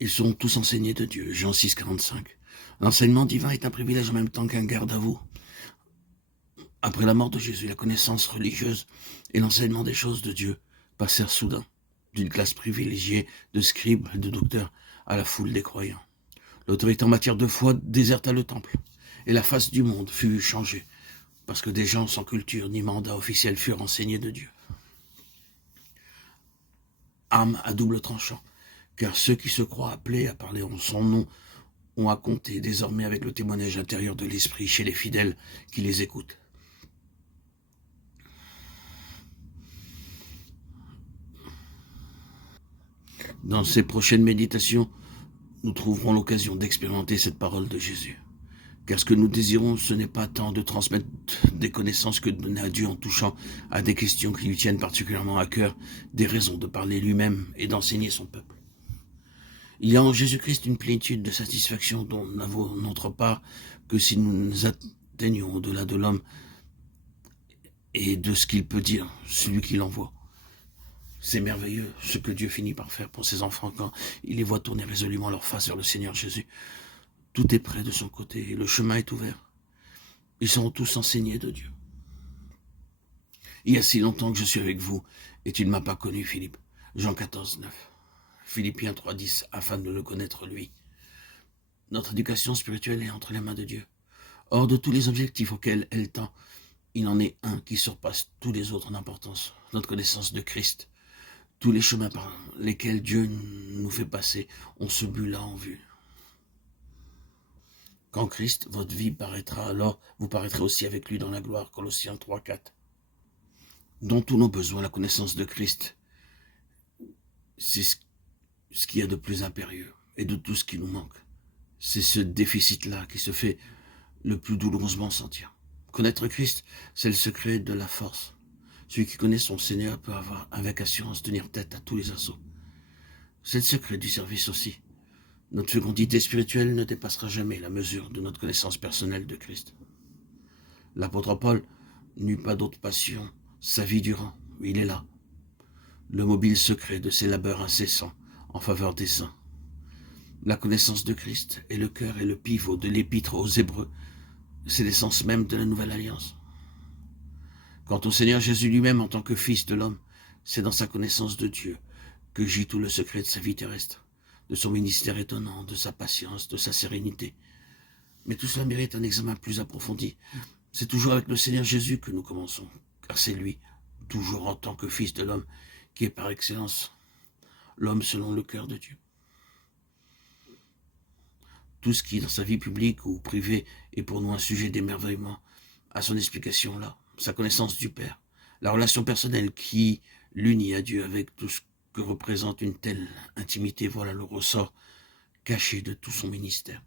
Ils seront tous enseignés de Dieu. Jean 6, 45. L'enseignement divin est un privilège en même temps qu'un garde à vous. Après la mort de Jésus, la connaissance religieuse et l'enseignement des choses de Dieu passèrent soudain d'une classe privilégiée de scribes et de docteurs à la foule des croyants. L'autorité en matière de foi déserta le temple et la face du monde fut changée parce que des gens sans culture ni mandat officiel furent enseignés de Dieu. Arme à double tranchant, car ceux qui se croient appelés à parler en son nom ont à compter désormais avec le témoignage intérieur de l'esprit chez les fidèles qui les écoutent. Dans ces prochaines méditations, nous trouverons l'occasion d'expérimenter cette parole de Jésus. Car ce que nous désirons, ce n'est pas tant de transmettre des connaissances que de donner à Dieu en touchant à des questions qui lui tiennent particulièrement à cœur, des raisons de parler lui-même et d'enseigner son peuple. Il y a en Jésus-Christ une plénitude de satisfaction dont nous n'avons notre part que si nous nous atteignons au-delà de l'homme et de ce qu'il peut dire, celui qui l'envoie. C'est merveilleux ce que Dieu finit par faire pour ses enfants quand il les voit tourner résolument leur face vers le Seigneur Jésus. Tout est prêt de son côté et le chemin est ouvert. Ils seront tous enseignés de Dieu. Il y a si longtemps que je suis avec vous et tu ne m'as pas connu, Philippe. Jean 14, 9. Philippiens 3, 10, afin de le connaître lui. Notre éducation spirituelle est entre les mains de Dieu. Hors de tous les objectifs auxquels elle tend, il en est un qui surpasse tous les autres en importance, notre connaissance de Christ. Tous les chemins par lesquels Dieu nous fait passer ont ce but-là en vue. Quand Christ, votre vie paraîtra, alors vous paraîtrez aussi avec lui dans la gloire. Colossiens 3, 4. Dont tous nos besoins, la connaissance de Christ, c'est ce qu'il y a de plus impérieux et de tout ce qui nous manque. C'est ce déficit-là qui se fait le plus douloureusement sentir. Connaître Christ, c'est le secret de la force. Celui qui connaît son Seigneur peut avoir avec assurance tenir tête à tous les assauts. C'est le secret du service aussi. Notre fécondité spirituelle ne dépassera jamais la mesure de notre connaissance personnelle de Christ. L'apôtre Paul n'eut pas d'autre passion sa vie durant. Il est là, le mobile secret de ses labeurs incessants en faveur des saints. La connaissance de Christ est le cœur et le pivot de l'épître aux Hébreux. C'est l'essence même de la nouvelle alliance. Quant au Seigneur Jésus lui-même en tant que Fils de l'homme, c'est dans sa connaissance de Dieu que gît tout le secret de sa vie terrestre, de son ministère étonnant, de sa patience, de sa sérénité. Mais tout cela mérite un examen plus approfondi. C'est toujours avec le Seigneur Jésus que nous commençons, car c'est lui, toujours en tant que Fils de l'homme, qui est par excellence l'homme selon le cœur de Dieu. Tout ce qui, dans sa vie publique ou privée, est pour nous un sujet d'émerveillement, a son explication là, sa connaissance du Père, la relation personnelle qui l'unit à Dieu avec tout ce que représente une telle intimité, voilà le ressort caché de tout son ministère.